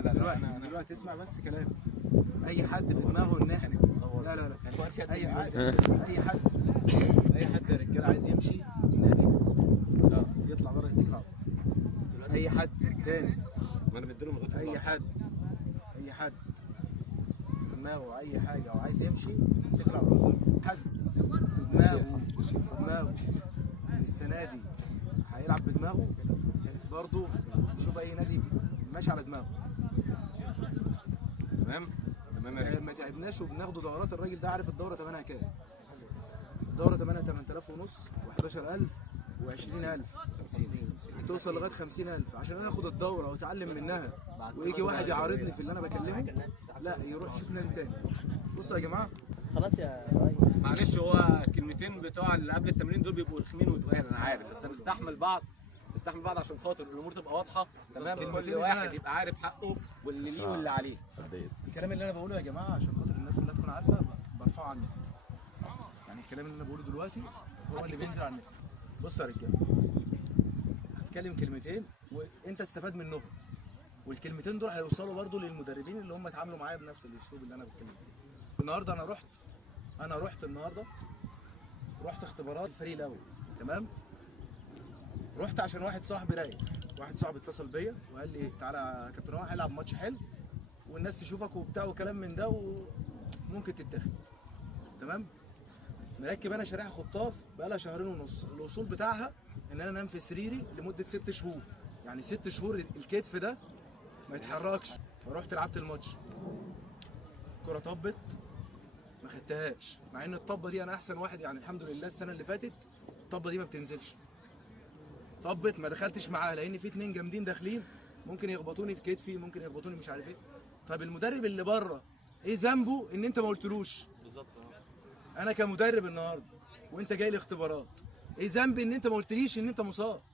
لا لا دلوقتي اسمع بس كلام. اي حد في دماغه ان احنا لا لا لا اي حد يا رجاله عايز يمشي نادي يطلع بره يتكل على اي حد تاني. ما انا مديله من اي حد في دماغه اي حاجه او عايز يمشي يتكل على حد في دماغه السنه دي هيلعب بدماغه برضه. شوف اي نادي ماشي على دماغه. تمام ما تعبناش وبناخده دورات. الراجل ده عارف الدوره ثمنها كام؟ الدوره ثمنها 8000 ونص و11000 و20000 توصل لغايه 50000 عشان انا اخد الدوره واتعلم منها. ويجي واحد يعارضني في اللي انا بكلمه، لا يروح يشوف نادي تاني. بصوا يا جماعه خلاص يا ريس، معلش هو الكلمتين بتوع اللي قبل التمرين دول بيبقوا رخمين وتقال، انا عارف، بس بنستحمل بعض عشان خاطر الامور تبقى واضحه. تمام، كل واحد يبقى عارف حقه واللي ليه واللي عليه. الكلام اللي انا بقوله يا جماعه عشان خاطر الناس كلها تكون عارفه برفعه على النت. يعني الكلام اللي انا بقوله دلوقتي هو اللي بينزل على النت. بص يا رجاله، هتكلم كلمتين وانت استفاد منهم، والكلمتين دول هيوصلوا برضو للمدربين اللي هم اتعاملوا معايا بنفس الاسلوب اللي انا بتكلم فيه. النهارده انا رحت النهارده اختبارات الفريق الاول. تمام، رحت عشان واحد صاحبي رايق، واحد صاحبي اتصل بيا وقال لي تعالى يا كابتن روح هيلعب ماتش حلو والناس تشوفك وبتاع وكلام من ده وممكن تتاخد. تمام، مركب انا شريحه خطاف بقالها شهرين ونص. الاصول بتاعها ان انا انام في سريري لمده 6 شهور، يعني 6 شهور الكتف ده ما يتحركش. فرحت لعبت الماتش، الكره طبت ما خدتهاش، مع ان الطبه دي انا احسن واحد يعني الحمد لله. السنه اللي فاتت الطبه دي ما بتنزلش، طبت ما دخلتش معاها لان في 2 جامدين داخلين ممكن يخبطوني في كتفي، ممكن يخبطوني مش عارف ايه. طب المدرب اللي بره ايه ذنبه ان انت ما قلتلوش؟ بالظبط. انا كمدرب النهارده وانت جاي لي اختبارات، ايه ذنبي ان انت ما قلتليش ان انت مصاب؟